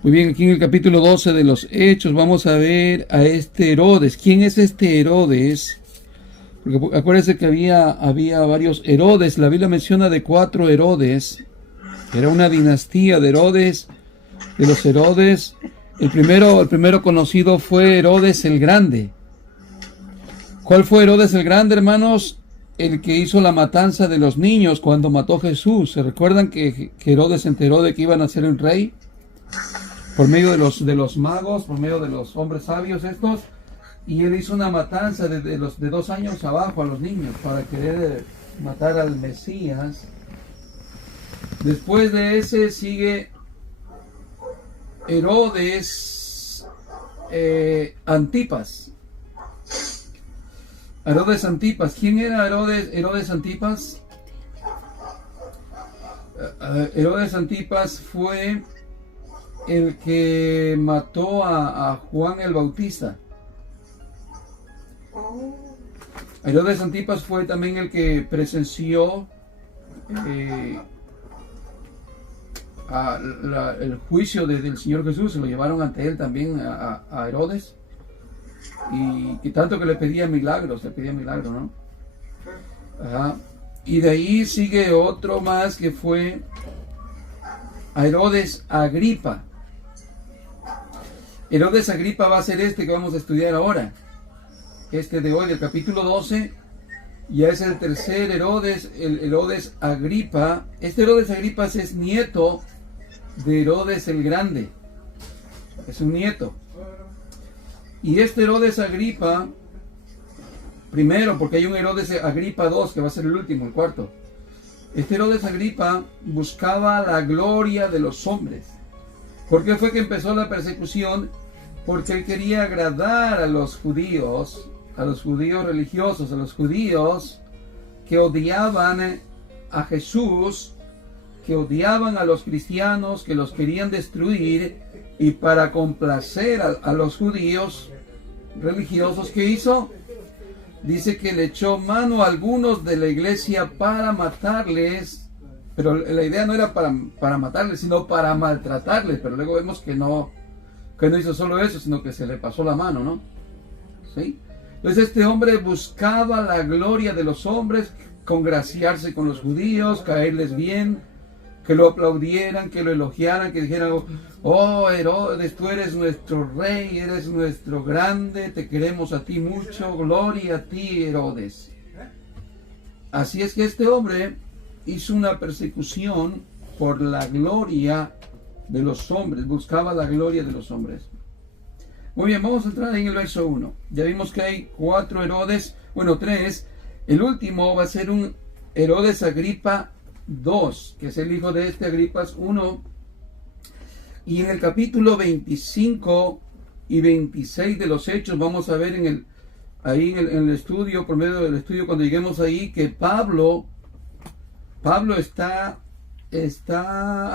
Muy bien, aquí en el capítulo 12 de los Hechos vamos a ver a este Herodes. ¿Quién es este Herodes? Porque acuérdense que había varios Herodes. La Biblia menciona de 4 Herodes. Era una dinastía de Herodes, de los Herodes. El primero conocido fue Herodes el Grande. ¿Cuál fue Herodes el Grande, hermanos? El que hizo la matanza de los niños cuando mató a Jesús. ¿Se recuerdan que Herodes se enteró de que iban a ser el rey? Por medio de los magos, por medio de los hombres sabios estos, y él hizo una matanza de 2 años abajo a los niños para querer matar al Mesías. Después de ese sigue Herodes Antipas. Herodes Antipas. ¿Quién era Herodes Antipas? Herodes Antipas fue el que mató a Juan el Bautista. Herodes Antipas fue también el que presenció el juicio del Señor Jesús. Se lo llevaron ante él también a Herodes. Y tanto que le pedía milagros, ¿no? Ajá. Y de ahí sigue otro más que fue a Herodes Agripa. Herodes Agripa va a ser este que vamos a estudiar ahora. Este de hoy, del capítulo 12, ya es el tercer Herodes, el Herodes Agripa. Este Herodes Agripa es nieto de Herodes el Grande. Es un nieto. Y este Herodes Agripa, primero, porque hay un Herodes Agripa 2, que va a ser el último, el cuarto. Este Herodes Agripa buscaba la gloria de los hombres. ¿Por qué fue que empezó la persecución? Porque él quería agradar a los judíos religiosos, a los judíos que odiaban a Jesús, que odiaban a los cristianos, que los querían destruir, y para complacer a los judíos religiosos, ¿qué hizo? Dice que le echó mano a algunos de la iglesia para matarles. Pero la idea no era para matarles, sino para maltratarles. Pero luego vemos que no hizo solo eso, sino que se le pasó la mano, ¿no? ¿Sí? Entonces este hombre buscaba la gloria de los hombres, congraciarse con los judíos, caerles bien, que lo aplaudieran, que lo elogiaran, que dijeran: oh Herodes, tú eres nuestro rey, eres nuestro grande, te queremos a ti mucho, gloria a ti, Herodes. Así es que este hombre hizo una persecución por la gloria de los hombres, buscaba la gloria de los hombres. Muy bien, vamos a entrar en el verso 1. Ya vimos que hay 4 Herodes, 3. El último va a ser un Herodes Agripa 2, que es el hijo de este Agripas 1. Y en el capítulo 25 y 26 de los Hechos vamos a ver en el estudio, por medio del estudio, cuando lleguemos ahí, que Pablo está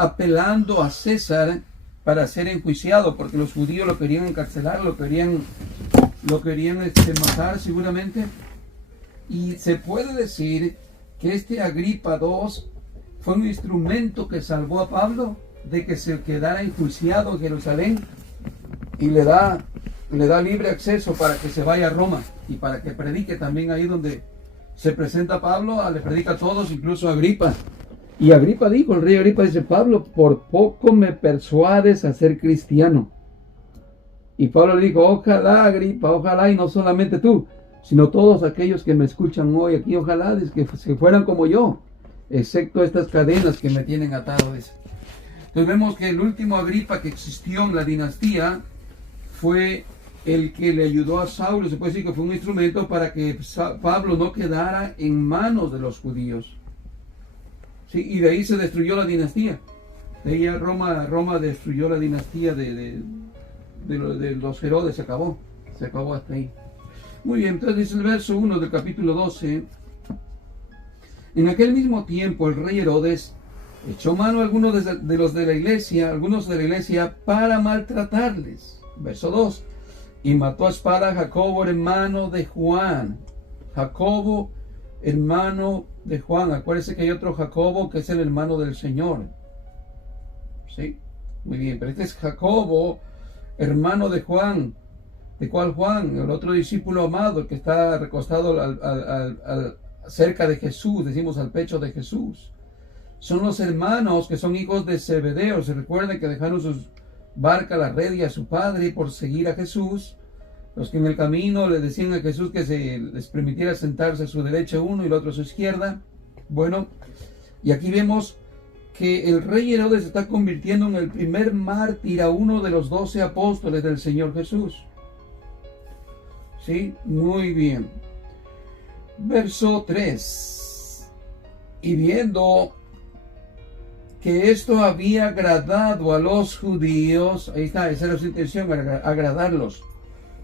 apelando a César para ser enjuiciado, porque los judíos lo querían encarcelar, lo querían matar seguramente. Y se puede decir que este Agripa II fue un instrumento que salvó a Pablo de que se quedara enjuiciado en Jerusalén, y le da libre acceso para que se vaya a Roma y para que predique también ahí donde se presenta Pablo. Le predica a todos, incluso a Agripa. Y Agripa dijo, el rey Agripa dice: Pablo, por poco me persuades a ser cristiano. Y Pablo le dijo: ojalá, Agripa, ojalá, y no solamente tú, sino todos aquellos que me escuchan hoy aquí, ojalá que se fueran como yo, excepto estas cadenas que me tienen atado. Dice. Entonces vemos que el último Agripa que existió en la dinastía fue el que le ayudó a Saulo. Se puede decir que fue un instrumento para que Pablo no quedara en manos de los judíos. Sí, y de ahí se destruyó la dinastía. De ahí Roma destruyó la dinastía de los Herodes. Se acabó hasta ahí. Muy bien, entonces dice el verso 1 del capítulo 12. En aquel mismo tiempo el rey Herodes echó mano a algunos de los de la iglesia, para maltratarles. Verso 2. Y mató a espada a Jacobo, hermano de Juan. Jacobo, hermano de Juan. Acuérdense que hay otro Jacobo que es el hermano del Señor. ¿Sí? Muy bien, pero este es Jacobo, hermano de Juan. ¿De cuál Juan? El otro discípulo amado que está recostado cerca de Jesús, decimos al pecho de Jesús. Son los hermanos que son hijos de Zebedeo. Se recuerdan que dejaron sus barca, la red y a su padre por seguir a Jesús. Los que en el camino le decían a Jesús que se les permitiera sentarse a su derecha uno y el otro a su izquierda. Bueno, y aquí vemos que el rey Herodes se está convirtiendo en el primer mártir a uno de los 12 apóstoles del Señor Jesús. ¿Sí? Muy bien. Verso 3. Y viendo que esto había agradado a los judíos, ahí está, esa era su intención, agradarlos,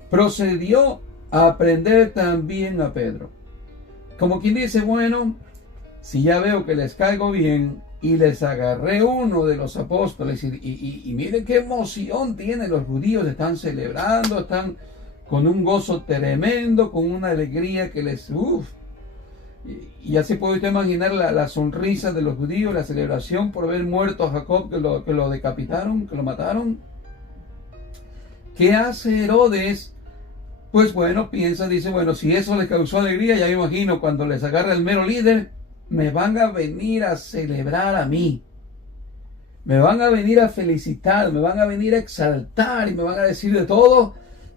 procedió a aprender también a Pedro. Como quien dice, bueno, si ya veo que les caigo bien y les agarré uno de los apóstoles y miren qué emoción tienen los judíos, están celebrando, están con un gozo tremendo, con una alegría que les... Y así puede usted imaginar la sonrisa de los judíos, la celebración por haber muerto a Jacob, que lo decapitaron, que lo mataron. ¿Qué hace Herodes? Pues bueno, piensa, dice, bueno, si eso les causó alegría, ya me imagino cuando les agarra el mero líder, me van a venir a celebrar a mí. Me van a venir a felicitar, me van a venir a exaltar y me van a decir de todo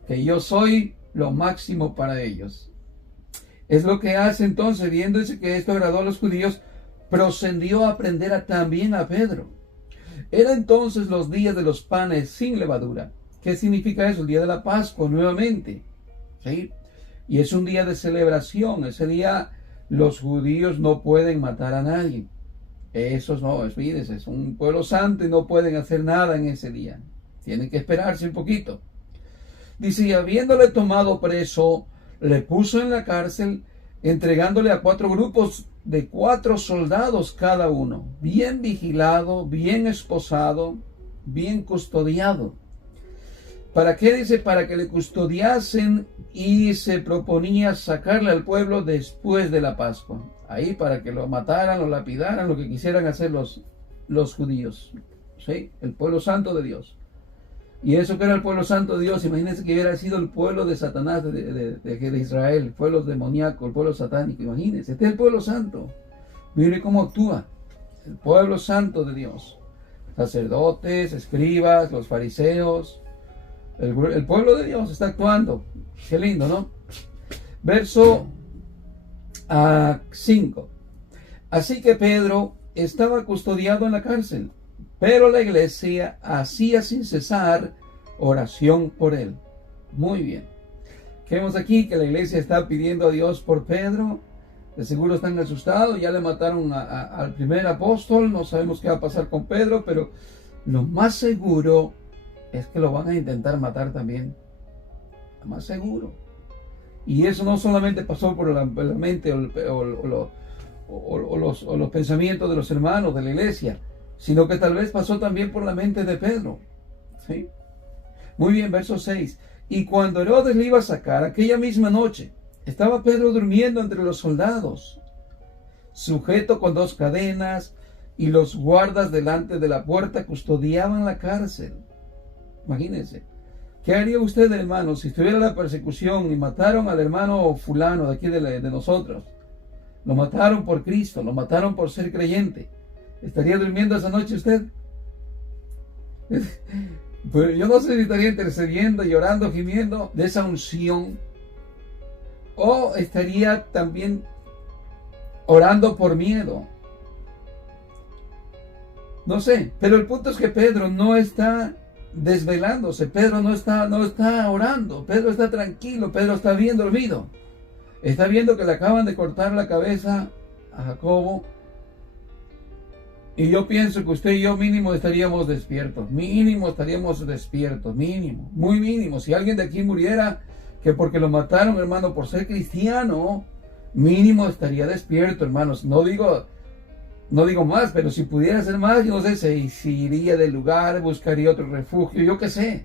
que yo soy lo máximo para ellos. Es lo que hace entonces, viéndose que esto agradó a los judíos, procedió a aprender también a Pedro. Era entonces los días de los panes sin levadura. ¿Qué significa eso? El día de la Pascua nuevamente. ¿Sí? Y es un día de celebración. Ese día los judíos no pueden matar a nadie. Esos no, fíjense, es un pueblo santo y no pueden hacer nada en ese día. Tienen que esperarse un poquito. Dice, y habiéndole tomado preso, le puso en la cárcel, entregándole a 4 grupos de 4 soldados cada uno, bien vigilado, bien esposado, bien custodiado. ¿Para qué? Dice, para que le custodiasen, y se proponía sacarle al pueblo después de la Pascua. Ahí para que lo mataran, lo lapidaran, lo que quisieran hacer los judíos. ¿Sí? El pueblo santo de Dios. Y eso que era el pueblo santo de Dios, imagínense que hubiera sido el pueblo de Satanás, de Israel, el pueblo demoníaco, el pueblo satánico, imagínense, este es el pueblo santo. Mire cómo actúa, el pueblo santo de Dios. Sacerdotes, escribas, los fariseos, el pueblo de Dios está actuando. Qué lindo, ¿no? Verso 5. Así que Pedro estaba custodiado en la cárcel, pero la iglesia hacía sin cesar oración por él. Muy bien. Vemos aquí que la iglesia está pidiendo a Dios por Pedro. De seguro están asustados. Ya le mataron al primer apóstol. No sabemos qué va a pasar con Pedro, pero lo más seguro es que lo van a intentar matar también. Lo más seguro. Y eso no solamente pasó por la mente o los pensamientos de los hermanos de la iglesia, sino que tal vez pasó también por la mente de Pedro. ¿Sí? Muy bien, verso 6. Y cuando Herodes le iba a sacar, aquella misma noche, estaba Pedro durmiendo entre los soldados, sujeto con 2 cadenas, y los guardas delante de la puerta custodiaban la cárcel. Imagínense. ¿Qué haría usted, hermano, si estuviera la persecución y mataron al hermano fulano de aquí de nosotros? Lo mataron por Cristo, lo mataron por ser creyente. ¿Estaría durmiendo esa noche usted? Pues yo no sé si estaría intercediendo, llorando, gimiendo de esa unción, o estaría también orando por miedo. No sé, pero el punto es que Pedro no está desvelándose, Pedro no está orando, Pedro está tranquilo, Pedro está bien dormido. Está viendo que le acaban de cortar la cabeza a Jacobo. Y yo pienso que usted y yo mínimo estaríamos despiertos, mínimo, muy mínimo. Si alguien de aquí muriera, que porque lo mataron, hermano, por ser cristiano, mínimo estaría despierto, hermanos. No digo más, pero si pudiera ser más, yo no sé, se iría del lugar, buscaría otro refugio, yo qué sé.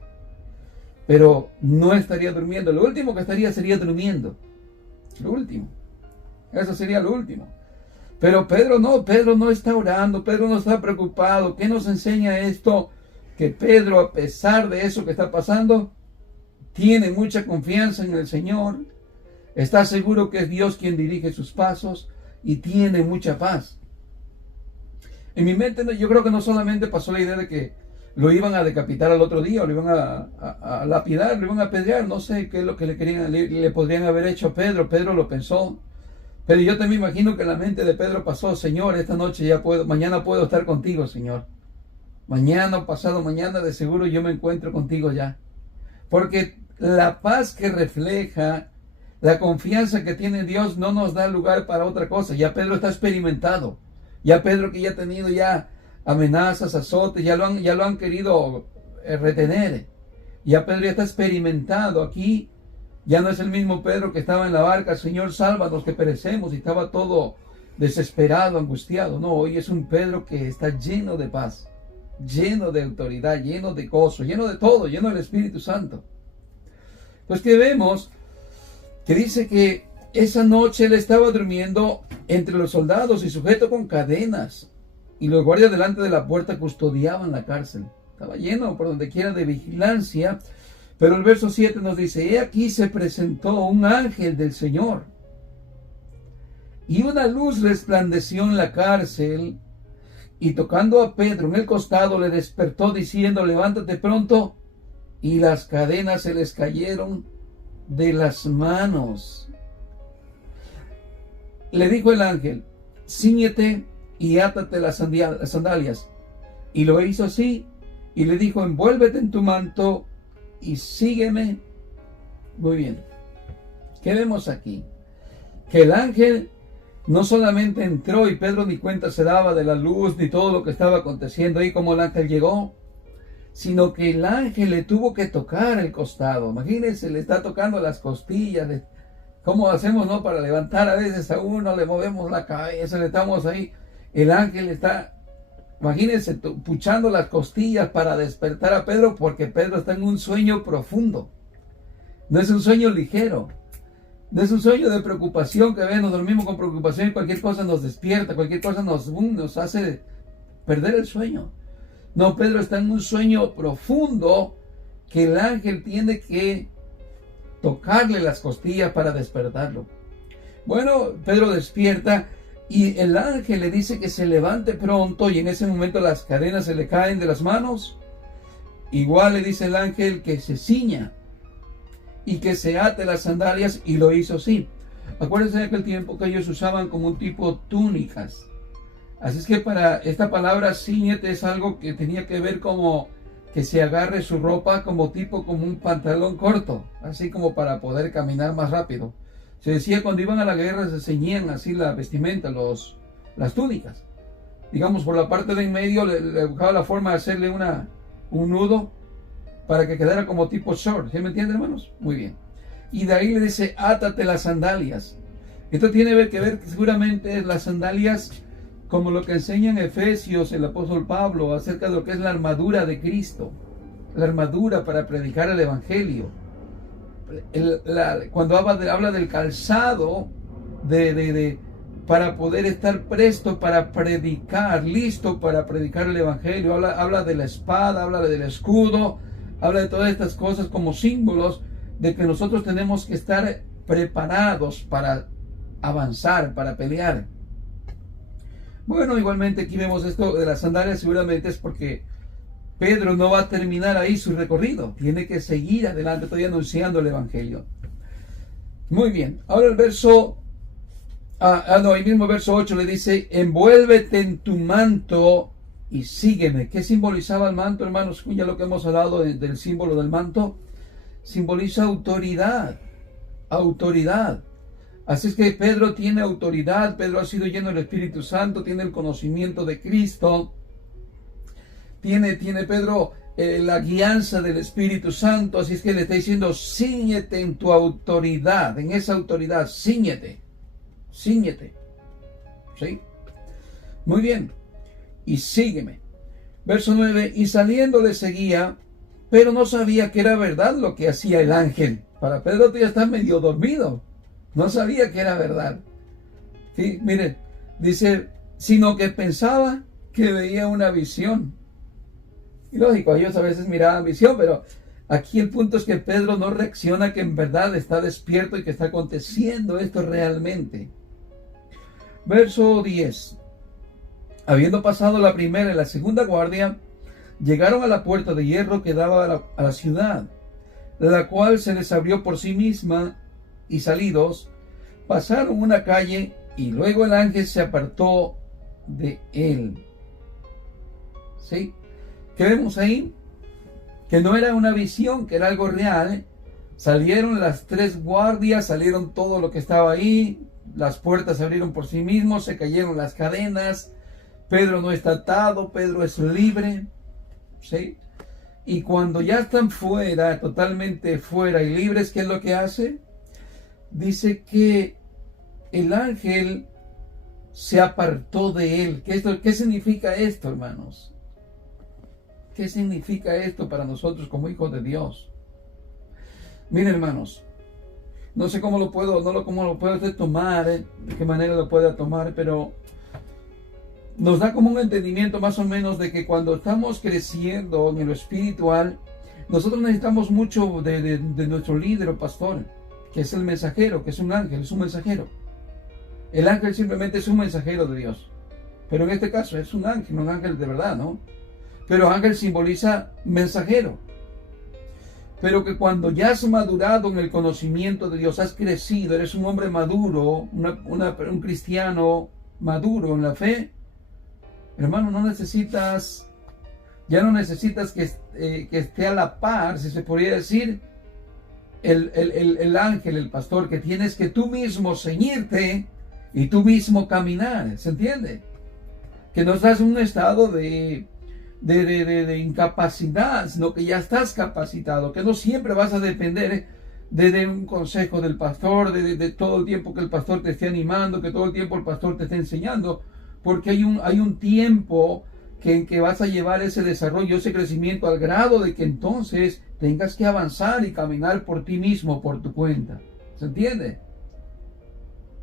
Pero no estaría durmiendo. Lo último que estaría sería durmiendo. Lo último. Eso sería lo último. Pero Pedro no está orando, Pedro no está preocupado. ¿Qué nos enseña esto? que Pedro, a pesar de eso que está pasando, tiene mucha confianza en el Señor, está seguro que es Dios quien dirige sus pasos y tiene mucha paz. En mi mente yo creo que no solamente pasó la idea de que lo iban a decapitar al otro día, o lo iban a lapidar, lo iban a apedrear, no sé qué es lo que le podrían haber hecho a Pedro. Pedro lo pensó, pero yo también imagino que en la mente de Pedro pasó: Señor, esta noche ya puedo, mañana puedo estar contigo, Señor. Mañana o pasado mañana de seguro yo me encuentro contigo ya. Porque la paz que refleja, la confianza que tiene en Dios no nos da lugar para otra cosa. Ya Pedro está experimentado. Ya Pedro, que ya ha tenido ya amenazas, azotes, ya lo han querido retener. Ya Pedro ya está experimentado. Aquí ya no es el mismo Pedro que estaba en la barca: Señor, sálvanos que perecemos, y estaba todo desesperado, angustiado. No, hoy es un Pedro que está lleno de paz, lleno de autoridad, lleno de gozo, lleno de todo, lleno del Espíritu Santo. Pues que vemos que dice que esa noche él estaba durmiendo entre los soldados y sujeto con cadenas, y los guardias delante de la puerta custodiaban la cárcel. Estaba lleno por donde quiera de vigilancia. Pero el verso 7 nos dice: he aquí se presentó un ángel del Señor, y una luz resplandeció en la cárcel, y tocando a Pedro en el costado le despertó diciendo: levántate pronto. Y las cadenas se les cayeron de las manos. Le dijo el ángel: cíñete y átate las sandalias. Y lo hizo así, y le dijo: envuélvete en tu manto y sígueme. Muy bien. ¿Qué vemos aquí? Que el ángel no solamente entró y Pedro ni cuenta se daba de la luz ni todo lo que estaba aconteciendo ahí como el ángel llegó, sino que el ángel le tuvo que tocar el costado. Imagínense, le está tocando las costillas. ¿Cómo hacemos, no? Para levantar a veces a uno, le movemos la cabeza, le estamos ahí. El ángel está, imagínense, puchando las costillas para despertar a Pedro, porque Pedro está en un sueño profundo. No es un sueño ligero. No es un sueño de preocupación, que a veces nos dormimos con preocupación y cualquier cosa nos despierta, cualquier cosa nos hace perder el sueño. No, Pedro está en un sueño profundo que el ángel tiene que tocarle las costillas para despertarlo. Bueno, Pedro despierta y el ángel le dice que se levante pronto, y en ese momento las cadenas se le caen de las manos. Igual le dice el ángel que se ciña y que se ate las sandalias, y lo hizo así. Acuérdense de aquel tiempo que ellos usaban como un tipo túnicas. Así es que para esta palabra ciñete es algo que tenía que ver como que se agarre su ropa como un pantalón corto, así como para poder caminar más rápido. Se decía cuando iban a la guerra se ceñían así la vestimenta, las túnicas. Digamos, por la parte de en medio le buscaba la forma de hacerle un nudo para que quedara como tipo short. ¿Sí me entienden, hermanos? Muy bien. Y de ahí le dice: átate las sandalias. Esto tiene que ver seguramente las sandalias como lo que enseña en Efesios el apóstol Pablo acerca de lo que es la armadura de Cristo, la armadura para predicar el evangelio. Cuando habla del calzado para poder estar presto para predicar, listo para predicar el evangelio, habla de la espada, habla del escudo, habla de todas estas cosas como símbolos de que nosotros tenemos que estar preparados para avanzar, para pelear. Bueno, igualmente aquí vemos esto de las sandalias, seguramente es porque Pedro no va a terminar ahí su recorrido, tiene que seguir adelante todavía anunciando el evangelio. Muy bien, ahora el verso, el mismo verso 8 le dice: envuélvete en tu manto y sígueme. ¿Qué simbolizaba el manto, hermanos? Ya lo que hemos hablado del símbolo del manto, simboliza autoridad, autoridad. Así es que Pedro tiene autoridad, Pedro ha sido lleno del Espíritu Santo, tiene el conocimiento de Cristo, tiene Pedro la guianza del Espíritu Santo. Así es que le está diciendo: cíñete en tu autoridad, en esa autoridad, cíñete, ¿sí? Muy bien, y sígueme. Verso 9, y saliendo le seguía, pero no sabía que era verdad lo que hacía el ángel. Para Pedro ya está medio dormido. No sabía que era verdad. Sí, miren, dice, sino que pensaba que veía una visión. Y lógico, ellos a veces miraban visión, pero aquí el punto es que Pedro no reacciona que en verdad está despierto y que está aconteciendo esto realmente. Verso 10. Habiendo pasado la primera y la segunda guardia, llegaron a la puerta de hierro que daba a la ciudad, la cual se les abrió por sí misma, y salidos, pasaron una calle, y luego el ángel se apartó de él. ¿Sí? ¿Qué vemos ahí? Que no era una visión, que era algo real. Salieron las tres guardias, salieron todo lo que estaba ahí, las puertas se abrieron por sí mismos, se cayeron las cadenas, Pedro no está atado, Pedro es libre, ¿sí? Y cuando ya están fuera, totalmente fuera y libres, ¿qué es lo que hace? Dice que el ángel se apartó de él. ¿Qué significa esto, hermanos? ¿Qué significa esto para nosotros como hijos de Dios? Miren, hermanos, no sé cómo lo puedo usted tomar, de qué manera lo pueda tomar, pero nos da como un entendimiento más o menos de que cuando estamos creciendo en lo espiritual, nosotros necesitamos mucho de nuestro líder o pastor, que es el mensajero, que es un ángel, es un mensajero. El ángel simplemente es un mensajero de Dios, pero en este caso es un ángel de verdad, ¿no? Pero ángel simboliza mensajero. Pero que cuando ya has madurado en el conocimiento de Dios, has crecido, eres un hombre maduro, un cristiano maduro en la fe, hermano, ya no necesitas que esté a la par, si se podría decir, el ángel, el pastor, que tienes que tú mismo ceñirte y tú mismo caminar, ¿se entiende? Que no estás en un estado de incapacidad, sino que ya estás capacitado, que no siempre vas a depender de un consejo del pastor, de todo el tiempo que el pastor te esté animando, que todo el tiempo el pastor te esté enseñando, porque hay un tiempo en que vas a llevar ese desarrollo, ese crecimiento al grado de que entonces tengas que avanzar y caminar por ti mismo, por tu cuenta. ¿Se entiende?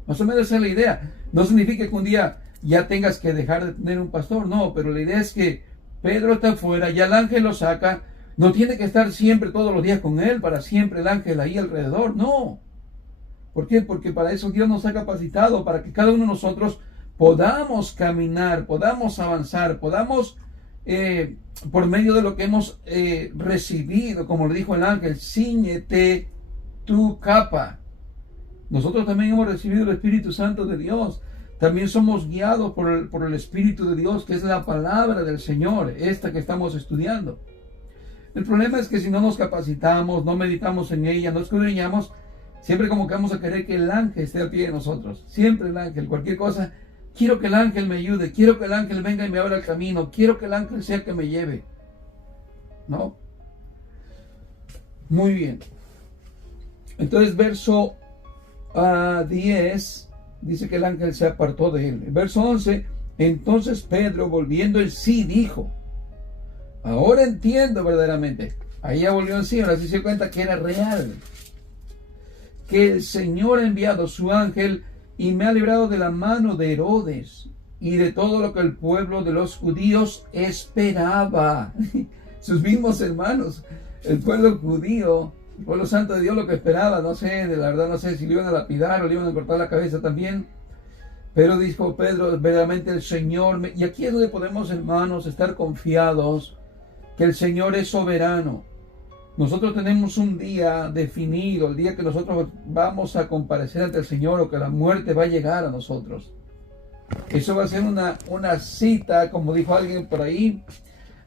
Más o menos esa es la idea. No significa que un día ya tengas que dejar de tener un pastor, no, pero la idea es que Pedro está afuera, ya el ángel lo saca, no tiene que estar siempre todos los días con él, para siempre el ángel ahí alrededor, no. ¿Por qué? Porque para eso Dios nos ha capacitado, para que cada uno de nosotros podamos caminar, podamos avanzar, podamos, por medio de lo que hemos recibido, como le dijo el ángel, cíñete tu capa. Nosotros también hemos recibido el Espíritu Santo de Dios. También somos guiados por el Espíritu de Dios, que es la palabra del Señor, esta que estamos estudiando. El problema es que si no nos capacitamos, no meditamos en ella, no escudriñamos, siempre como que vamos a querer que el ángel esté al pie de nosotros. Siempre el ángel, cualquier cosa, quiero que el ángel me ayude, quiero que el ángel venga y me abra el camino, quiero que el ángel sea el que me lleve. ¿No? Muy bien. Entonces, verso 10... dice que el ángel se apartó de él. Verso 11, entonces Pedro, volviendo en sí, dijo, ahora entiendo verdaderamente. Ahí ya volvió en sí, ahora sí se cuenta que era real. Que el Señor ha enviado su ángel y me ha librado de la mano de Herodes y de todo lo que el pueblo de los judíos esperaba. Sus mismos hermanos, el pueblo judío, el pueblo santo de Dios, lo que esperaba, no sé, de la verdad no sé si le iban a lapidar o le iban a cortar la cabeza también. Pero dijo Pedro, verdaderamente el Señor, y aquí es donde podemos, hermanos, estar confiados que el Señor es soberano. Nosotros tenemos un día definido, el día que nosotros vamos a comparecer ante el Señor, o que la muerte va a llegar a nosotros. Eso va a ser una cita, como dijo alguien por ahí,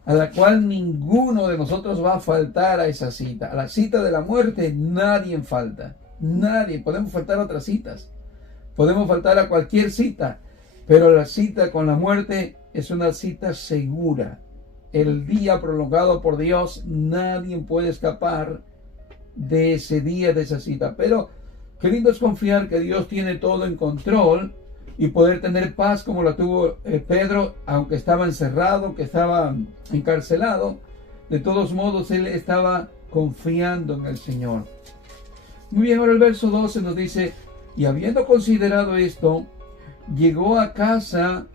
a la cual ninguno de nosotros va a faltar a esa cita. A la cita de la muerte nadie falta. Nadie. Podemos faltar a otras citas. Podemos faltar a cualquier cita. Pero la cita con la muerte es una cita segura. El día prolongado por Dios, nadie puede escapar de ese día, de esa cita. Pero qué lindo es confiar que Dios tiene todo en control y poder tener paz como la tuvo Pedro, aunque estaba encerrado, que estaba encarcelado. De todos modos, él estaba confiando en el Señor. Muy bien, ahora el verso 12 nos dice, y habiendo considerado esto, llegó a casa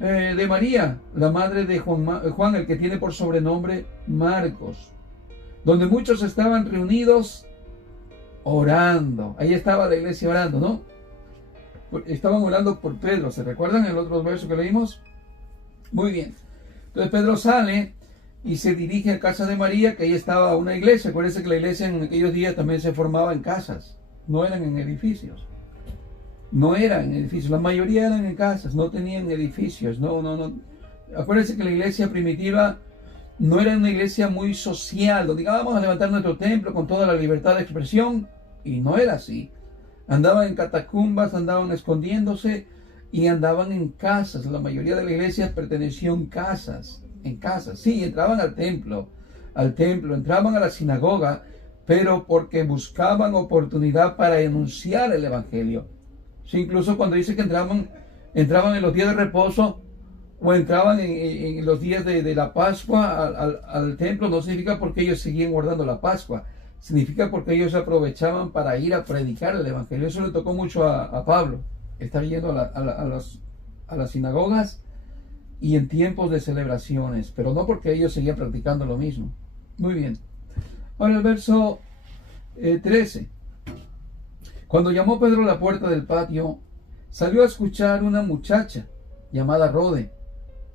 de María, la madre de Juan, el que tiene por sobrenombre Marcos, donde muchos estaban reunidos orando. Ahí estaba la iglesia orando, ¿no? Estaban orando por Pedro. ¿Se recuerdan el otro verso que leímos? Muy bien. Entonces Pedro sale y se dirige a casa de María, que ahí estaba una iglesia. Acuérdense que la iglesia en aquellos días también se formaba en casas, no eran en edificios. No eran edificios, la mayoría eran en casas, no tenían edificios. No. Acuérdense que la iglesia primitiva no era una iglesia muy social, donde vamos a levantar nuestro templo con toda la libertad de expresión, y no era así. Andaban en catacumbas, andaban escondiéndose y andaban en casas. La mayoría de la iglesia perteneció en casas. Sí, entraban al templo, entraban a la sinagoga, pero porque buscaban oportunidad para enunciar el evangelio. Sí, incluso cuando dice que entraban en los días de reposo o entraban en los días de la Pascua al templo, no significa porque ellos seguían guardando la Pascua, significa porque ellos aprovechaban para ir a predicar el evangelio. Eso le tocó mucho a Pablo, estar yendo a las sinagogas y en tiempos de celebraciones, pero no porque ellos seguían practicando lo mismo. Muy bien. Ahora el verso 13. Cuando llamó Pedro a la puerta del patio, salió a escuchar una muchacha llamada Rode,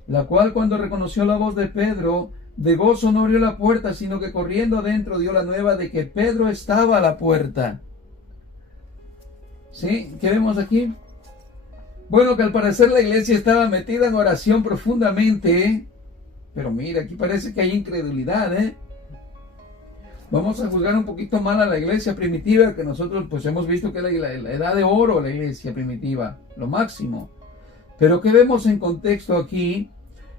la cual cuando reconoció la voz de Pedro, de gozo no abrió la puerta, sino que corriendo adentro dio la nueva de que Pedro estaba a la puerta. ¿Sí? ¿Qué vemos aquí? Bueno, que al parecer la iglesia estaba metida en oración profundamente, pero mira, aquí parece que hay incredulidad, Vamos a juzgar un poquito mal a la iglesia primitiva, que nosotros pues hemos visto que es la edad de oro, la iglesia primitiva, lo máximo. Pero ¿qué vemos en contexto aquí?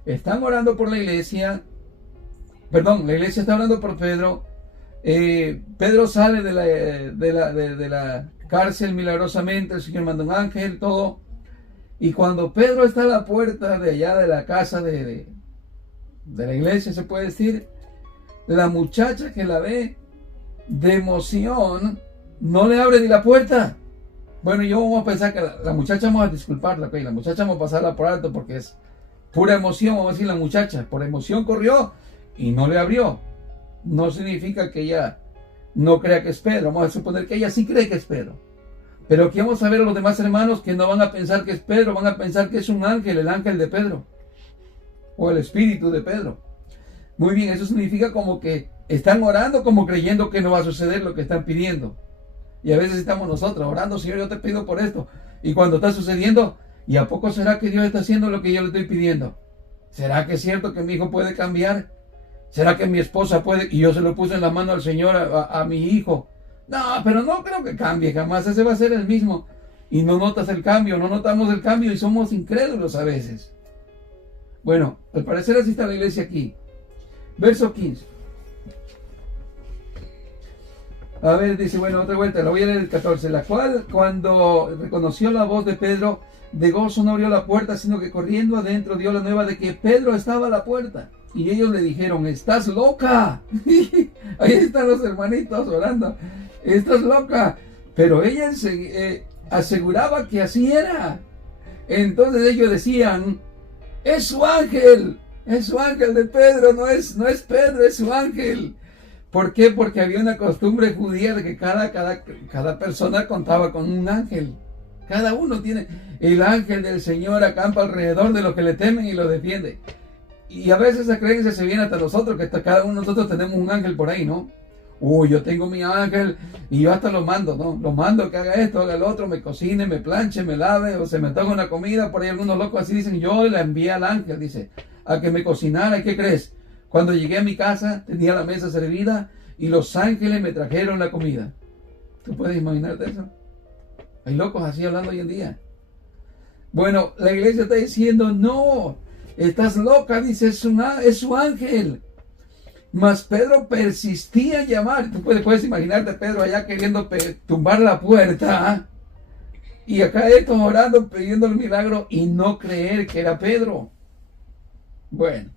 Están orando por la iglesia, la iglesia está orando por Pedro. Pedro sale de la cárcel milagrosamente, el Señor manda un ángel, todo. Y cuando Pedro está a la puerta de allá de la casa de la iglesia, se puede decir, la muchacha que la ve de emoción no le abre ni la puerta. Bueno, yo vamos a pensar que la muchacha, vamos a disculparla, la muchacha vamos a pasarla por alto porque es pura emoción, vamos a decir la muchacha, por emoción corrió y no le abrió. No significa que ella no crea que es Pedro, vamos a suponer que ella sí cree que es Pedro. Pero aquí vamos a ver a los demás hermanos que no van a pensar que es Pedro, van a pensar que es un ángel, el ángel de Pedro, o el espíritu de Pedro. Muy bien, eso significa como que están orando como creyendo que no va a suceder lo que están pidiendo. Y a veces estamos nosotros orando, Señor, yo te pido por esto. Y cuando está sucediendo, ¿y a poco será que Dios está haciendo lo que yo le estoy pidiendo? ¿Será que es cierto que mi hijo puede cambiar? ¿Será que mi esposa puede? Y yo se lo puse en la mano al Señor, a mi hijo. No, pero no creo que cambie jamás, ese va a ser el mismo. Y no notas el cambio, no notamos el cambio y somos incrédulos a veces. Bueno, al parecer así está la iglesia aquí. Verso 15. A ver, dice, bueno, otra vuelta, la voy a leer el 14. La cual, cuando reconoció la voz de Pedro, de gozo no abrió la puerta, sino que corriendo adentro dio la nueva de que Pedro estaba a la puerta. Y ellos le dijeron, ¿estás loca? Ahí están los hermanitos orando. ¿Estás loca? Pero ella aseguraba que así era. Entonces ellos decían, es su ángel. Es su ángel de Pedro, no es Pedro, es su ángel. ¿Por qué? Porque había una costumbre judía de que cada persona contaba con un ángel. Cada uno tiene. El ángel del Señor acampa alrededor de los que le temen y lo defiende. Y a veces esa creencia se viene hasta nosotros, que cada uno de nosotros tenemos un ángel por ahí, ¿no? Yo tengo mi ángel y yo hasta lo mando, ¿no? Lo mando que haga esto, haga lo otro, me cocine, me planche, me lave, o se me toca una comida. Por ahí algunos locos así dicen, yo le envié al ángel, dice, a que me cocinara. ¿Y qué crees? Cuando llegué a mi casa, tenía la mesa servida y los ángeles me trajeron la comida. ¿Tú puedes imaginarte eso? Hay locos así hablando hoy en día. Bueno, la iglesia está diciendo, no, estás loca, dice, es su ángel. Mas Pedro persistía en llamar. Tú puedes imaginarte a Pedro allá queriendo tumbar la puerta. Y acá estos orando, pidiendo el milagro y no creer que era Pedro. Bueno,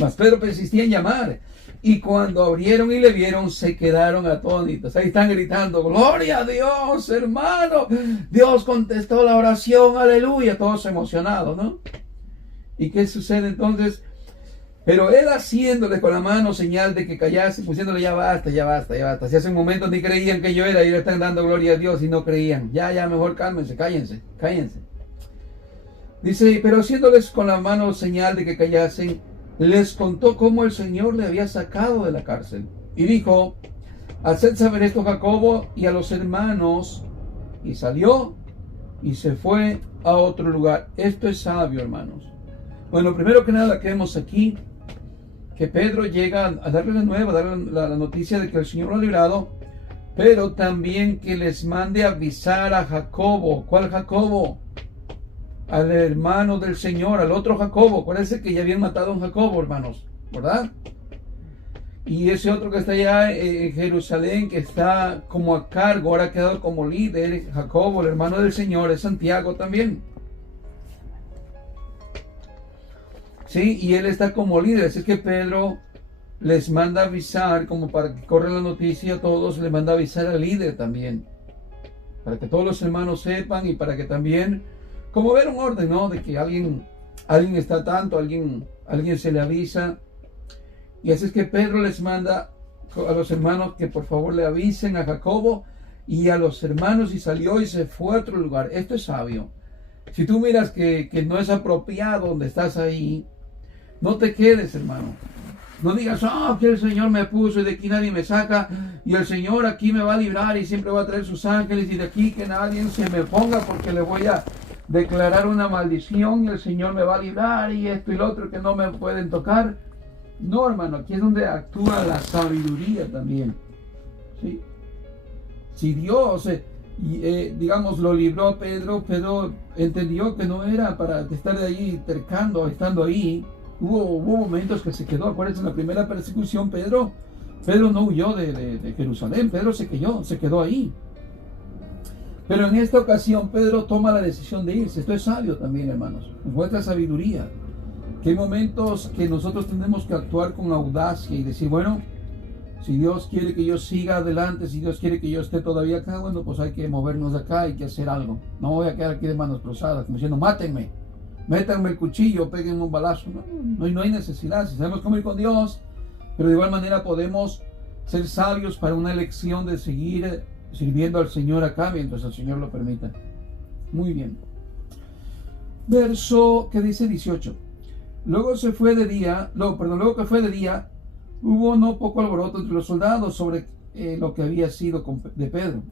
Mas Pedro persistía en llamar. Y cuando abrieron y le vieron, se quedaron atónitos. Ahí están gritando, gloria a Dios, hermano. Dios contestó la oración, aleluya. Todos emocionados, ¿no? ¿Y qué sucede entonces? Pero él haciéndole con la mano señal de que callase, diciéndole ya basta, ya basta, ya basta. Si hace un momento ni creían que yo era y le están dando gloria a Dios y no creían. Ya, mejor cálmense, cállense. Dice, pero haciéndoles con la mano señal de que callasen, les contó cómo el Señor le había sacado de la cárcel. Y dijo, haced saber esto a Jacobo y a los hermanos. Y salió y se fue a otro lugar. Esto es sabio, hermanos. Bueno, primero que nada, que vemos aquí que Pedro llega a darle la nueva, a darle la noticia de que el Señor lo ha librado, pero también que les mande avisar a Jacobo. ¿Cuál Jacobo? Al hermano del Señor, al otro Jacobo. Acuérdense que ya habían matado a un Jacobo, hermanos, ¿verdad? Y ese otro que está allá en Jerusalén, que está como a cargo, ahora ha quedado como líder, Jacobo, el hermano del Señor, es Santiago también. Sí, y él está como líder, así que Pedro les manda avisar, como para que corra la noticia a todos, les manda avisar al líder también, para que todos los hermanos sepan y para que también, como ver un orden, ¿no? De que alguien está tanto, alguien se le avisa. Y así es que Pedro les manda a los hermanos que por favor le avisen a Jacobo y a los hermanos, y salió y se fue a otro lugar. Esto es sabio. Si tú miras que no es apropiado donde estás ahí, no te quedes, hermano. No digas, que el Señor me puso y de aquí nadie me saca, y el Señor aquí me va a librar y siempre va a traer sus ángeles, y de aquí que nadie se me ponga porque le voy a declarar una maldición y el Señor me va a librar y esto y lo otro que no me pueden tocar. No, hermano, aquí es donde actúa la sabiduría también. ¿Sí? Si Dios, digamos, lo libró a Pedro, Pedro entendió que no era para estar de ahí tercando, estando ahí. Hubo momentos que se quedó. Acuérdense, en la primera persecución Pedro no huyó de Jerusalén. Pedro se quedó ahí. Pero en esta ocasión Pedro toma la decisión de irse. Esto es sabio también, hermanos. Nos muestra sabiduría. Que hay momentos que nosotros tenemos que actuar con audacia y decir, bueno, si Dios quiere que yo siga adelante, si Dios quiere que yo esté todavía acá, bueno, pues hay que movernos de acá, hay que hacer algo. No voy a quedar aquí de manos cruzadas, como diciendo, mátenme, métanme el cuchillo, péguenme un balazo. No hay necesidad, si sabemos cómo ir con Dios, pero de igual manera podemos ser sabios para una elección de seguir sirviendo al Señor acá mientras el Señor lo permita. Muy bien. Verso que dice 18. Luego que fue de día, hubo no poco alboroto entre los soldados sobre lo que había sido de Pedro.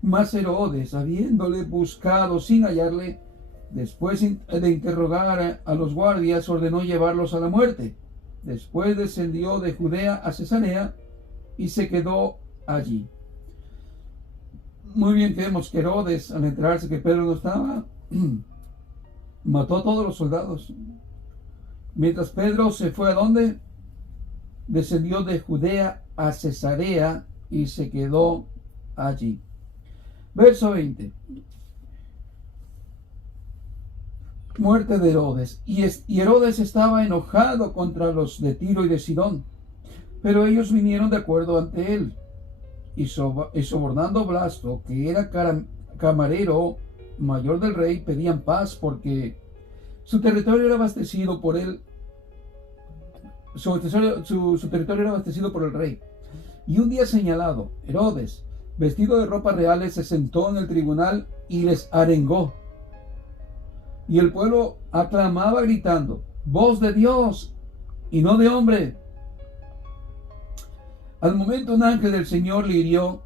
Mas Herodes, habiéndole buscado sin hallarle, después de interrogar a los guardias, ordenó llevarlos a la muerte. Después descendió de Judea a Cesarea y se quedó allí. Muy bien, que vemos que Herodes, al enterarse que Pedro no estaba, mató a todos los soldados. Mientras Pedro se fue, ¿a dónde? Descendió de Judea a Cesarea y se quedó allí. Verso 20. Muerte de Herodes. Y Herodes estaba enojado contra los de Tiro y de Sidón, pero ellos vinieron de acuerdo ante él. Y sobornando Blasto, que era camarero mayor del rey, pedían paz porque su territorio era abastecido por él. Su territorio era abastecido por el rey. Y un día señalado, Herodes, vestido de ropas reales, se sentó en el tribunal y les arengó. Y el pueblo aclamaba gritando, voz de Dios y no de hombre. Al momento un ángel del Señor le hirió,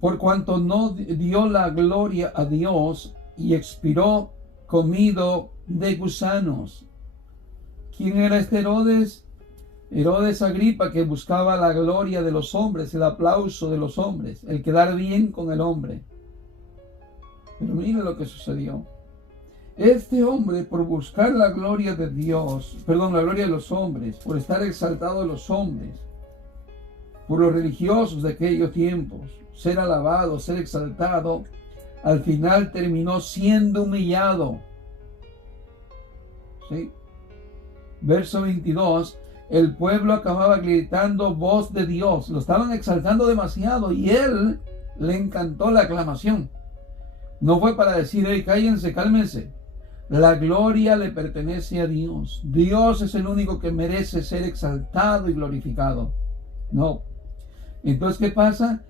por cuanto no dio la gloria a Dios, y expiró comido de gusanos. ¿Quién era este Herodes? Herodes Agripa, que buscaba la gloria de los hombres, el aplauso de los hombres, el quedar bien con el hombre. Pero mire lo que sucedió. Este hombre, por buscar la gloria de Dios, la gloria de los hombres, por estar exaltado de los hombres, por los religiosos de aquellos tiempos, ser alabado, ser exaltado, al final terminó siendo humillado. ¿Sí? Verso 22. El pueblo acababa gritando voz de Dios. Lo estaban exaltando demasiado y él le encantó la aclamación. No fue para decir, hey, cállense, cálmense. La gloria le pertenece a Dios. Dios es el único que merece ser exaltado y glorificado. No. Entonces, ¿qué pasa?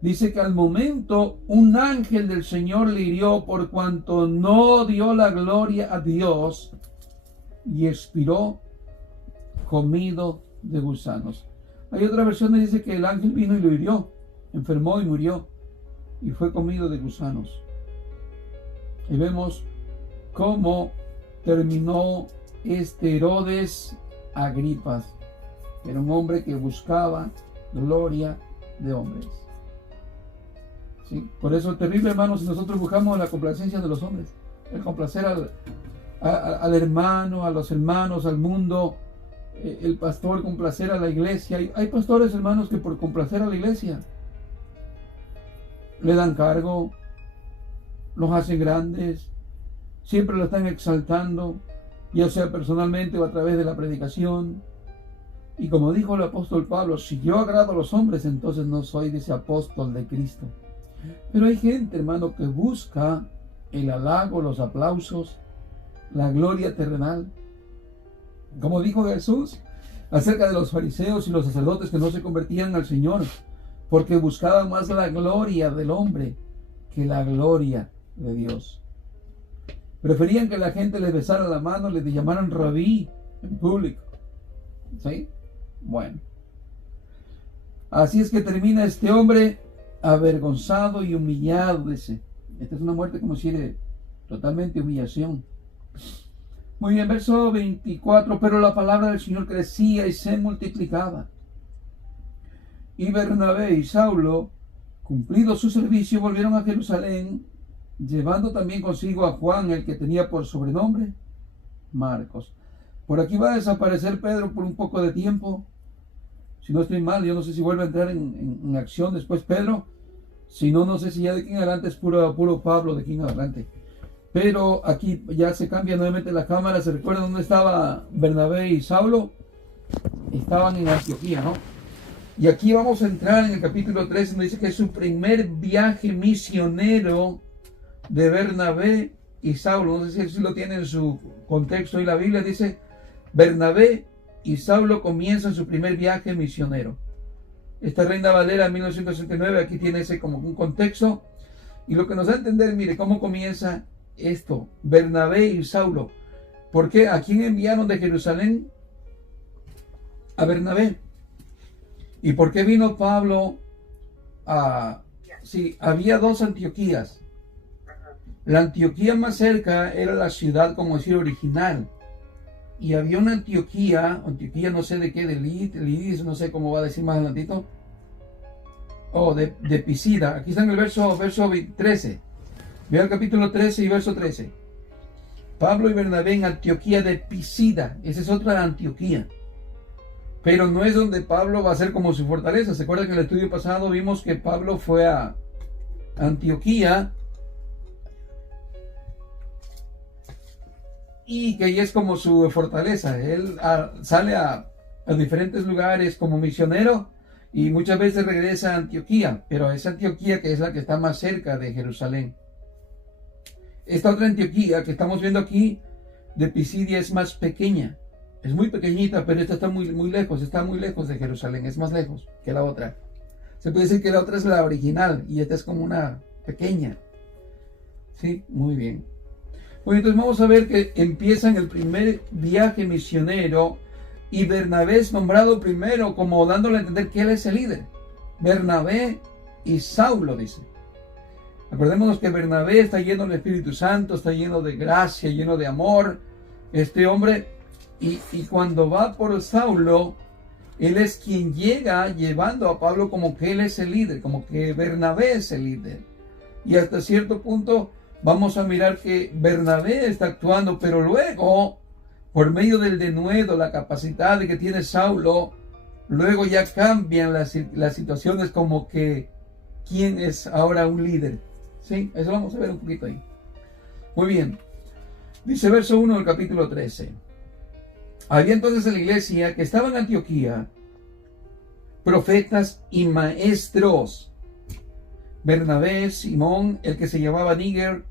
Dice que al momento un ángel del Señor le hirió por cuanto no dio la gloria a Dios y expiró comido de gusanos. Hay otra versión que dice que el ángel vino y lo hirió, enfermó y murió y fue comido de gusanos. Y vemos cómo terminó este Herodes Agripas. Era un hombre que buscaba gloria de hombres. ¿Sí? Por eso es terrible, hermanos, si nosotros buscamos la complacencia de los hombres, el complacer al hermano, a los hermanos, al mundo, el pastor complacer a la iglesia. Hay pastores, hermanos, que por complacer a la iglesia le dan cargo, los hacen grandes, siempre lo están exaltando, ya sea personalmente o a través de la predicación. Y como dijo el apóstol Pablo, si yo agrado a los hombres, entonces no soy de ese apóstol de Cristo. Pero hay gente, hermano, que busca el halago, los aplausos, la gloria terrenal. Como dijo Jesús acerca de los fariseos y los sacerdotes que no se convertían al Señor, porque buscaban más la gloria del hombre que la gloria de Dios. Preferían que la gente les besara la mano, les llamaran rabí en público. ¿Sí? Bueno. Así es que termina este hombre avergonzado y humillado, dice. Esta es una muerte como si era totalmente humillación. Muy bien, verso 24. Pero la palabra del Señor crecía y se multiplicaba. Y Bernabé y Saulo, cumplido su servicio, volvieron a Jerusalén, llevando también consigo a Juan, el que tenía por sobrenombre Marcos. Por aquí va a desaparecer Pedro por un poco de tiempo. Si no estoy mal, yo no sé si vuelve a entrar en acción después Pedro. Si no, no sé si ya de aquí en adelante es puro Pablo de aquí en adelante. Pero aquí ya se cambia nuevamente la cámara. ¿Se recuerda dónde estaba Bernabé y Saulo? Estaban en Antioquía, ¿no? Y aquí vamos a entrar en el capítulo 13, donde dice que es su primer viaje misionero de Bernabé y Saulo. No sé si lo tiene en su contexto y la Biblia dice Bernabé y Saulo comienzan su primer viaje misionero. Esta Reina Valera 1969 aquí tiene ese como un contexto y lo que nos da a entender, mire cómo comienza esto. Bernabé y Saulo. ¿Por qué? ¿A quién enviaron de Jerusalén? A Bernabé. ¿Y por qué vino Pablo a... Sí, había dos Antioquías. La Antioquía más cerca era la ciudad, como decir, original. Y había una Antioquía no sé de qué, de Lidis, no sé cómo va a decir más adelantito. De Pisida. Aquí está en el verso 13. Vea el capítulo 13 y verso 13. Pablo y Bernabé en Antioquía de Pisida. Esa es otra Antioquía. Pero no es donde Pablo va a ser como su fortaleza. ¿Se acuerdan que en el estudio pasado vimos que Pablo fue a Antioquía y que ahí es como su fortaleza? Él sale a diferentes lugares como misionero y muchas veces regresa a Antioquía, pero esa Antioquía que es la que está más cerca de Jerusalén. Esta otra Antioquía que estamos viendo aquí de Pisidia es más pequeña. Es muy pequeñita, pero esta está muy lejos de Jerusalén, es más lejos que la otra. Se puede decir que la otra es la original y esta es como una pequeña. Sí, muy bien. Bueno, entonces vamos a ver que empiezan el primer viaje misionero y Bernabé es nombrado primero como dándole a entender que él es el líder. Bernabé y Saulo, dice. Acordémonos que Bernabé está lleno del Espíritu Santo, está lleno de gracia, lleno de amor. Este hombre... Y cuando va por Saulo, él es quien llega llevando a Pablo como que él es el líder, como que Bernabé es el líder. Y hasta cierto punto vamos a mirar que Bernabé está actuando, pero luego, por medio del denuedo, la capacidad que tiene Saulo, luego ya cambian las situaciones como que quién es ahora un líder. ¿Sí? Eso vamos a ver un poquito ahí. Muy bien. Dice verso 1 del capítulo 13. Había entonces en la iglesia que estaba en Antioquía profetas y maestros: Bernabé, Simón, el que se llamaba Níger,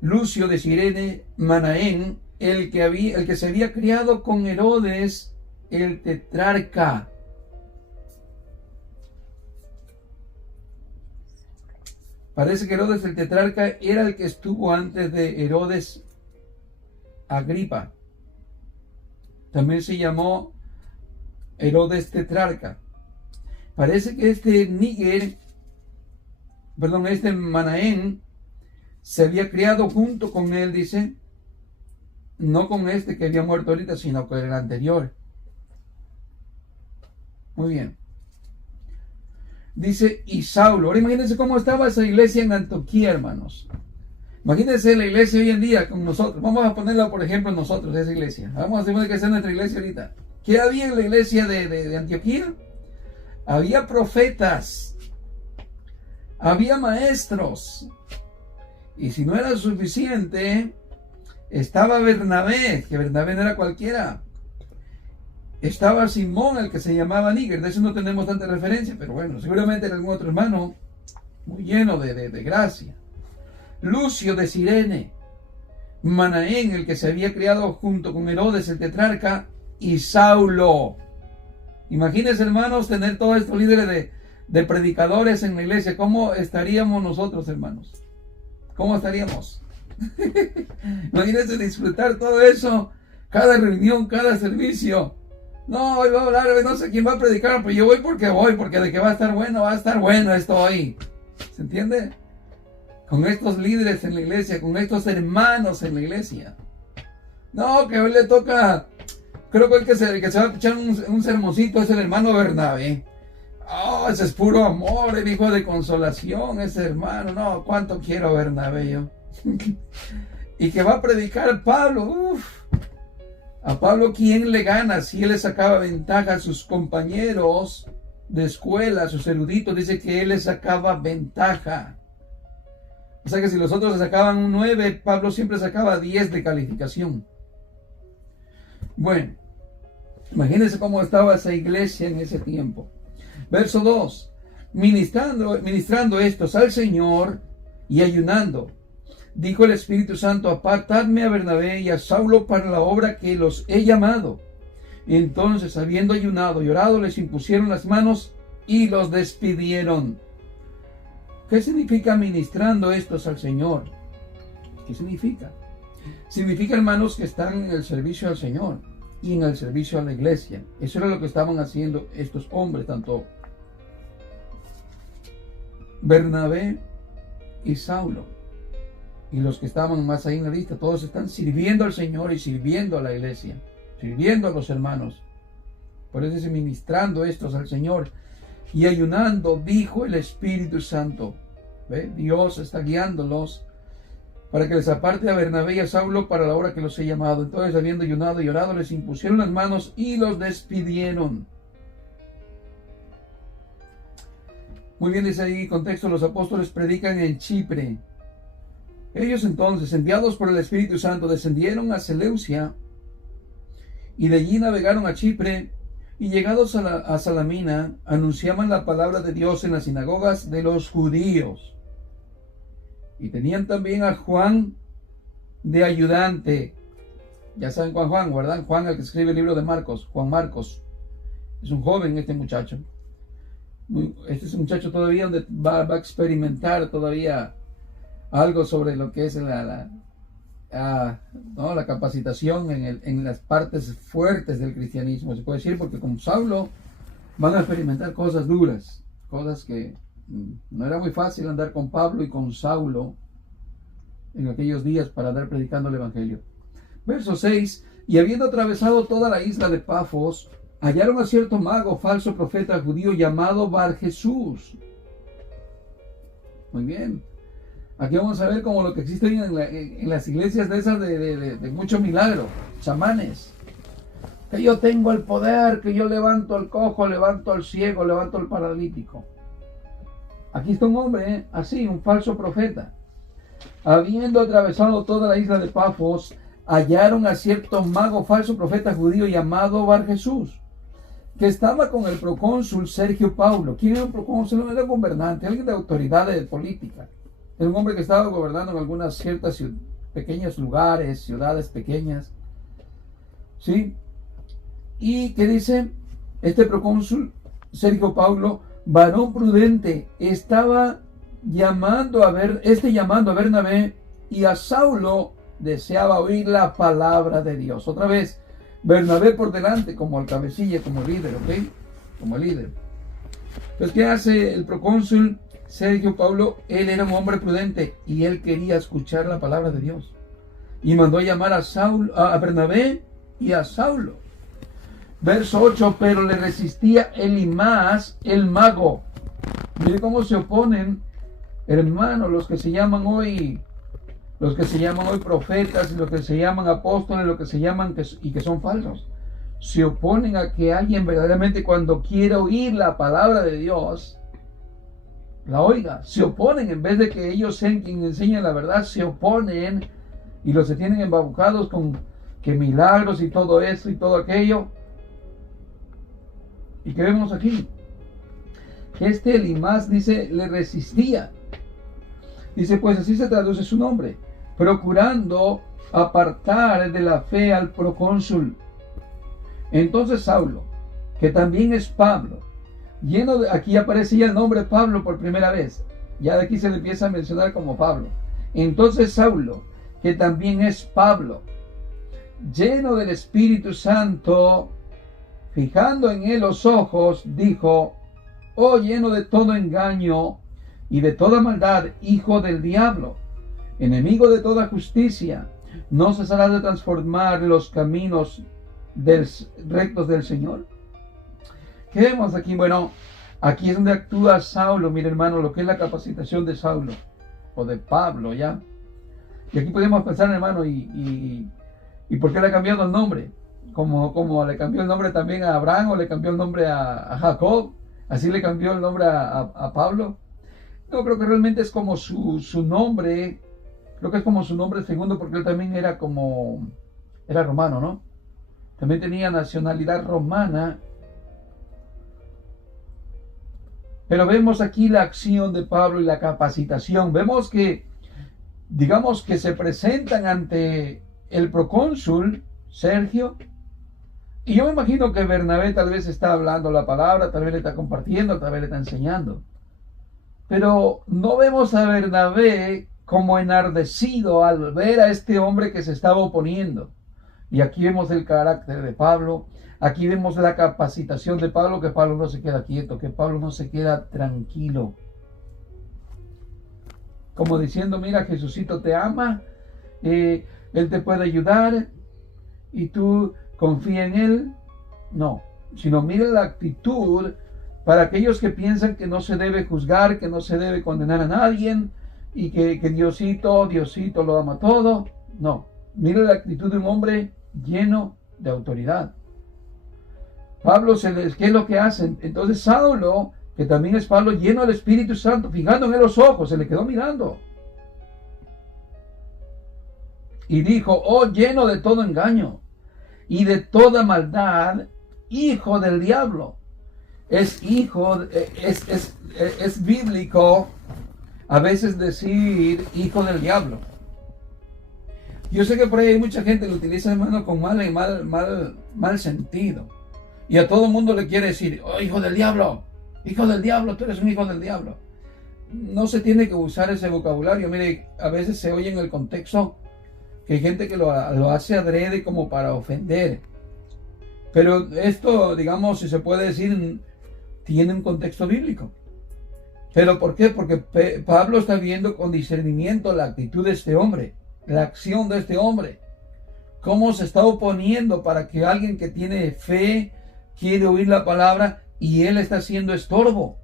Lucio de Cirene, Manaén, el que se había criado con Herodes, el tetrarca. Parece que Herodes el tetrarca era el que estuvo antes de Herodes Agripa. También se llamó Herodes tetrarca. Parece que este Manaén se había criado junto con él, dice, no con este que había muerto ahorita, sino con el anterior. Muy bien. Dice, y Saulo. Ahora imagínense cómo estaba esa iglesia en Antioquía, hermanos. Imagínense la iglesia hoy en día con nosotros. Vamos a ponerla, por ejemplo, nosotros, esa iglesia. Vamos a decir que es nuestra iglesia ahorita. ¿Qué había en la iglesia de Antioquía? Había profetas, había maestros, y si no era suficiente, estaba Bernabé, que Bernabé no era cualquiera. Estaba Simón, el que se llamaba Níger. De eso no tenemos tanta referencia, pero bueno, seguramente era algún otro hermano muy lleno de gracia. Lucio de Cirene, Manaén, el que se había criado junto con Herodes el tetrarca, y Saulo. Imagínense, hermanos, tener todos estos líderes de predicadores en la iglesia. ¿Cómo estaríamos nosotros, hermanos? ¿Cómo estaríamos? Imagínense disfrutar todo eso, cada reunión, cada servicio. No, hoy va a hablar, no sé quién va a predicar, pero yo voy, porque de que va a estar bueno esto hoy. ¿Se entiende? Con estos líderes en la iglesia, con estos hermanos en la iglesia. No, que hoy le toca, creo que el que se va a echar un sermoncito es el hermano Bernabé. Oh, ese es puro amor, el hijo de consolación, ese hermano. No, cuánto quiero a Bernabé yo. Y que va a predicar Pablo. Uf. A Pablo, ¿quién le gana? Si él le sacaba ventaja a sus compañeros de escuela, a sus eruditos, dice que él le sacaba ventaja. O sea que si los otros le sacaban un 9, Pablo siempre sacaba 10 de calificación. Bueno, imagínense cómo estaba esa iglesia en ese tiempo. Verso 2. Ministrando estos al Señor y ayunando, dijo el Espíritu Santo: apartadme a Bernabé y a Saulo para la obra que los he llamado. Entonces, habiendo ayunado y orado, les impusieron las manos y los despidieron. ¿Qué significa ministrando estos al Señor? ¿Qué significa? Significa, hermanos, que están en el servicio al Señor y en el servicio a la iglesia. Eso era lo que estaban haciendo estos hombres, tanto Bernabé y Saulo. Y los que estaban más ahí en la lista, todos están sirviendo al Señor y sirviendo a la iglesia, sirviendo a los hermanos. Por eso dice: ministrando estos al Señor y ayunando, dijo el Espíritu Santo. ¿Ve? Dios está guiándolos para que les aparte a Bernabé y a Saulo para la obra que los he llamado. Entonces, habiendo ayunado y orado, les impusieron las manos y los despidieron. Muy bien, dice ahí contexto: los apóstoles predican en Chipre. Ellos entonces, enviados por el Espíritu Santo, descendieron a Seleucia y de allí navegaron a Chipre, y llegados a Salamina, anunciaban la palabra de Dios en las sinagogas de los judíos. Y tenían también a Juan de ayudante. Ya saben cuál Juan, ¿verdad? Juan, el que escribe el libro de Marcos, Juan Marcos. Es un joven este muchacho. Este es un muchacho todavía donde va a experimentar todavía algo sobre lo que es la capacitación en las partes fuertes del cristianismo, se puede decir, porque con Saulo van a experimentar cosas duras, cosas que no era muy fácil andar con Pablo y con Saulo en aquellos días para andar predicando el evangelio. Verso 6: y habiendo atravesado toda la isla de Pafos, hallaron a cierto mago, falso profeta judío, llamado Bar Jesús. Muy bien. Aquí vamos a ver como lo que existe en las iglesias de esas de mucho milagro, chamanes. Que yo tengo el poder, que yo levanto al cojo, levanto al ciego, levanto al paralítico. Aquí está un hombre, así, un falso profeta. Habiendo atravesado toda la isla de Pafos, hallaron a cierto mago falso profeta judío llamado Bar Jesús, que estaba con el procónsul Sergio Paulo. ¿Quién era un procónsul? Era un gobernante, alguien de autoridad política. Era un hombre que estaba gobernando en algunas ciertas pequeños lugares, ciudades pequeñas. ¿Sí? Y que dice, este procónsul Sergio Paulo, varón prudente, estaba llamando a Bernabé, y a Saulo deseaba oír la palabra de Dios. Otra vez, Bernabé por delante, como el cabecilla, como líder, ¿ok? Como líder. Entonces, ¿qué hace el procónsul Sergio Paulo? Él era un hombre prudente y él quería escuchar la palabra de Dios. Y mandó a llamar a Bernabé y a Saulo. Verso 8, pero le resistía Elimas, el mago. Mire cómo se oponen, hermanos, los que se llaman hoy profetas, los que se llaman apóstoles, los que se llaman y que son falsos. Se oponen a que alguien verdaderamente, cuando quiera oír la palabra de Dios, la oiga. Se oponen, en vez de que ellos sean quien enseñen la verdad, se oponen y los se tienen embabucados con que milagros y todo esto y todo aquello. ¿Y qué vemos aquí? Este Elimas, dice, le resistía. Dice, pues así se traduce su nombre, procurando apartar de la fe al procónsul. Entonces Saulo, que también es Pablo, aquí aparece ya el nombre Pablo por primera vez. Ya de aquí se le empieza a mencionar como Pablo. Entonces Saulo, que también es Pablo, lleno del Espíritu Santo, fijando en él los ojos, dijo, oh lleno de todo engaño y de toda maldad, hijo del diablo, enemigo de toda justicia, ¿no cesarás de transformar los caminos rectos del Señor? ¿Qué vemos aquí? Bueno, aquí es donde actúa Saulo, mire hermano, lo que es la capacitación de Saulo, o de Pablo, ¿ya? Y aquí podemos pensar, hermano, ¿y por qué le ha cambiado el nombre? Como le cambió el nombre también a Abraham, o le cambió el nombre a Jacob, así le cambió el nombre a Pablo. No, creo que realmente es como su nombre, creo que es como su nombre segundo, porque él también era romano, ¿no? También tenía nacionalidad romana. Pero vemos aquí la acción de Pablo y la capacitación. Vemos que, digamos que se presentan ante el procónsul Sergio. Y yo me imagino que Bernabé tal vez está hablando la palabra, tal vez le está compartiendo, tal vez le está enseñando. Pero no vemos a Bernabé como enardecido al ver a este hombre que se estaba oponiendo. Y aquí vemos el carácter de Pablo. Aquí vemos la capacitación de Pablo, que Pablo no se queda quieto, que Pablo no se queda tranquilo. Como diciendo, mira, Jesucito te ama, Él te puede ayudar y tú confía en Él. No, sino mira la actitud para aquellos que piensan que no se debe juzgar, que no se debe condenar a nadie y que Diosito lo ama todo. No, mira la actitud de un hombre lleno de autoridad. Pablo, ¿qué es lo que hacen? Entonces Saulo, que también es Pablo, lleno del Espíritu Santo, fijando en él los ojos, se le quedó mirando. Y dijo, oh lleno de todo engaño y de toda maldad, hijo del diablo. Es bíblico a veces decir hijo del diablo. Yo sé que por ahí hay mucha gente que lo utiliza, hermano, con mal sentido. Y a todo el mundo le quiere decir, oh, hijo del diablo, tú eres un hijo del diablo. No se tiene que usar ese vocabulario. Mire, a veces se oye en el contexto que hay gente que lo hace adrede como para ofender. Pero esto, digamos, si se puede decir, tiene un contexto bíblico. ¿Pero por qué? Porque Pablo está viendo con discernimiento la actitud de este hombre, la acción de este hombre. Cómo se está oponiendo para que alguien que tiene fe quiere oír la palabra y él está siendo estorbo.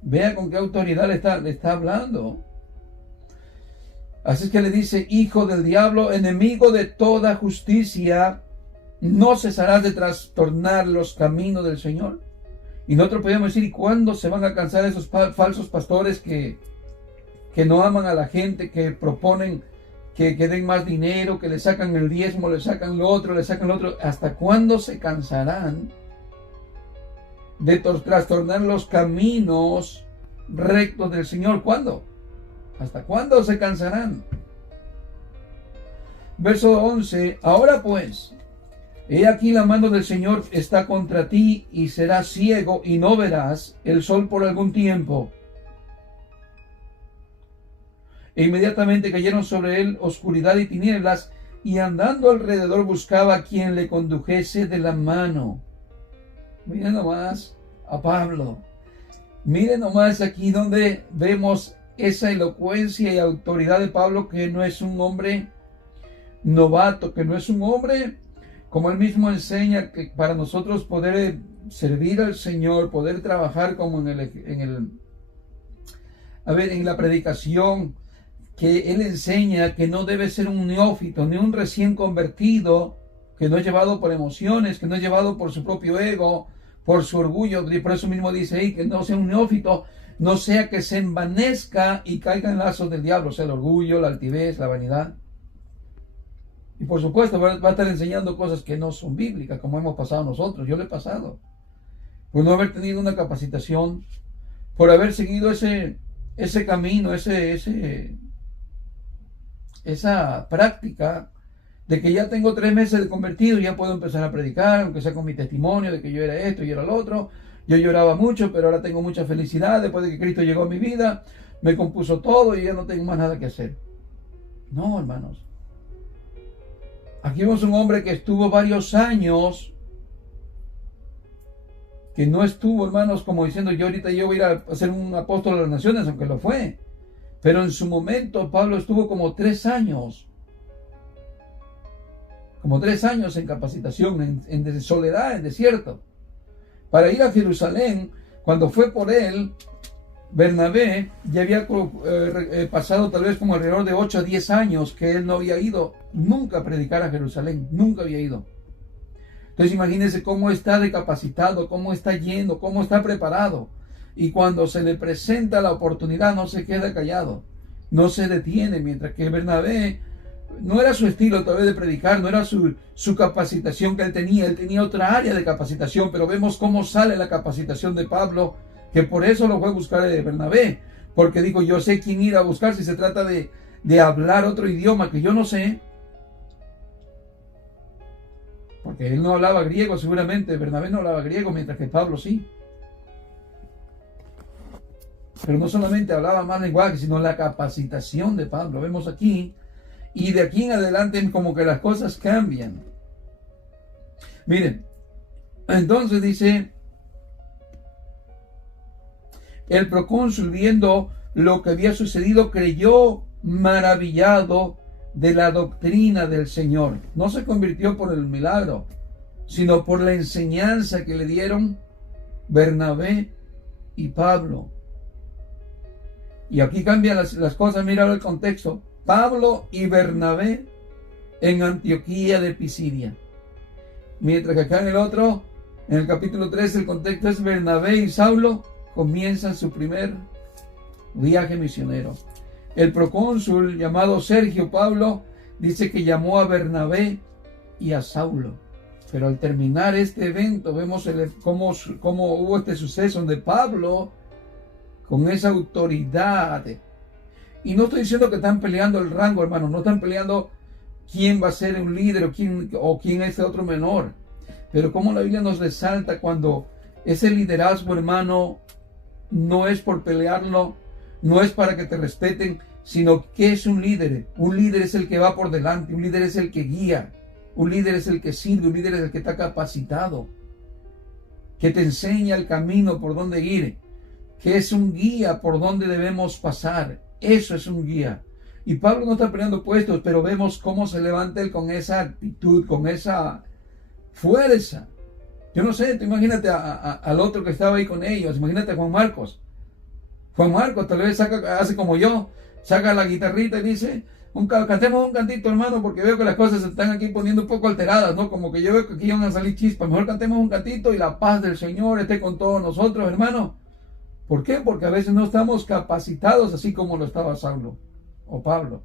Vea con qué autoridad le está hablando. Así es que le dice, hijo del diablo, enemigo de toda justicia, ¿no cesarás de trastornar los caminos del Señor? Y nosotros podemos decir, ¿y cuándo se van a cansar esos falsos pastores que no aman a la gente, que proponen que den más dinero, que le sacan el diezmo, le sacan lo otro, le sacan lo otro. ¿Hasta cuándo se cansarán de trastornar los caminos rectos del Señor? ¿Cuándo? ¿Hasta cuándo se cansarán? Verso 11. Ahora pues, he aquí la mano del Señor está contra ti, y serás ciego y no verás el sol por algún tiempo. E inmediatamente cayeron sobre él oscuridad y tinieblas, y andando alrededor buscaba a quien le condujese de la mano. Miren nomás a Pablo. Miren nomás aquí donde vemos esa elocuencia y autoridad de Pablo, que no es un hombre novato, que no es un hombre, como él mismo enseña, que para nosotros poder servir al Señor, poder trabajar como en la predicación, que él enseña que no debe ser un neófito, ni un recién convertido, que no es llevado por emociones, que no es llevado por su propio ego, por su orgullo. Por eso mismo dice ahí que no sea un neófito, no sea que se envanezca y caiga en lazos del diablo, o sea, el orgullo, la altivez, la vanidad. Y por supuesto va a estar enseñando cosas que no son bíblicas, como hemos pasado nosotros. Yo lo he pasado por no haber tenido una capacitación, por haber seguido ese camino, esa práctica de que ya tengo 3 meses de convertido y ya puedo empezar a predicar, aunque sea con mi testimonio de que yo era esto y era lo otro. Yo lloraba mucho, pero ahora tengo mucha felicidad después de que Cristo llegó a mi vida, me compuso todo y ya no tengo más nada que hacer. No, hermanos. Aquí vemos un hombre que estuvo varios años, que no estuvo, hermanos, como diciendo yo ahorita yo voy a ir a ser un apóstol de las naciones, aunque lo fue. Pero en su momento Pablo estuvo como 3 años. Como 3 años en capacitación, en soledad, en desierto. Para ir a Jerusalén, cuando fue por él, Bernabé ya había pasado tal vez como alrededor de 8 a 10 años que él no había ido nunca a predicar a Jerusalén. Nunca había ido. Entonces imagínense cómo está de capacitado, cómo está yendo, cómo está preparado. Y cuando se le presenta la oportunidad no se queda callado, no se detiene, mientras que Bernabé no era su estilo todavía de predicar, no era su capacitación que él tenía otra área de capacitación, pero vemos cómo sale la capacitación de Pablo, que por eso lo fue a buscar de Bernabé, porque dijo, yo sé quién ir a buscar si se trata de hablar otro idioma que yo no sé, porque él no hablaba griego seguramente, Bernabé no hablaba griego, mientras que Pablo sí. Pero no solamente hablaba más lenguaje, sino la capacitación de Pablo. Vemos aquí, y de aquí en adelante como que las cosas cambian. Miren, entonces dice, el procónsul, viendo lo que había sucedido, creyó maravillado de la doctrina del Señor. No se convirtió por el milagro, sino por la enseñanza que le dieron Bernabé y Pablo. Y aquí cambian las cosas, mira el contexto. Pablo y Bernabé en Antioquía de Pisidia. Mientras que acá en el capítulo 3, el contexto es Bernabé y Saulo comienzan su primer viaje misionero. El procónsul llamado Sergio Pablo dice que llamó a Bernabé y a Saulo. Pero al terminar este evento vemos cómo hubo este suceso donde Pablo, con esa autoridad, y no estoy diciendo que están peleando el rango, hermano, no están peleando quién va a ser un líder o quién es otro menor, pero como la Biblia nos resalta cuando ese liderazgo, hermano, no es por pelearlo, no es para que te respeten, sino que es un líder. Un líder es el que va por delante, un líder es el que guía, un líder es el que sirve, un líder es el que está capacitado, que te enseña el camino por donde ir, que es un guía por donde debemos pasar. Eso es un guía. Y Pablo no está peleando puestos, pero vemos cómo se levanta él con esa actitud, con esa fuerza. Yo no sé, tú imagínate al otro que estaba ahí con ellos, imagínate a Juan Marcos. Juan Marcos tal vez hace como yo, saca la guitarrita y dice, cantemos un cantito, hermano, porque veo que las cosas se están aquí poniendo un poco alteradas, ¿no? Como que yo veo que aquí van a salir chispas. Mejor cantemos un cantito y la paz del Señor esté con todos nosotros, hermano. ¿Por qué? Porque a veces no estamos capacitados así como lo estaba Saulo o Pablo.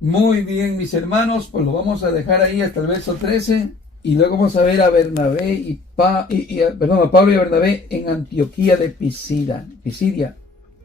Muy bien, mis hermanos, pues lo vamos a dejar ahí hasta el verso 13 y luego vamos a ver a Bernabé a Pablo y a Bernabé en Antioquía de Pisidia.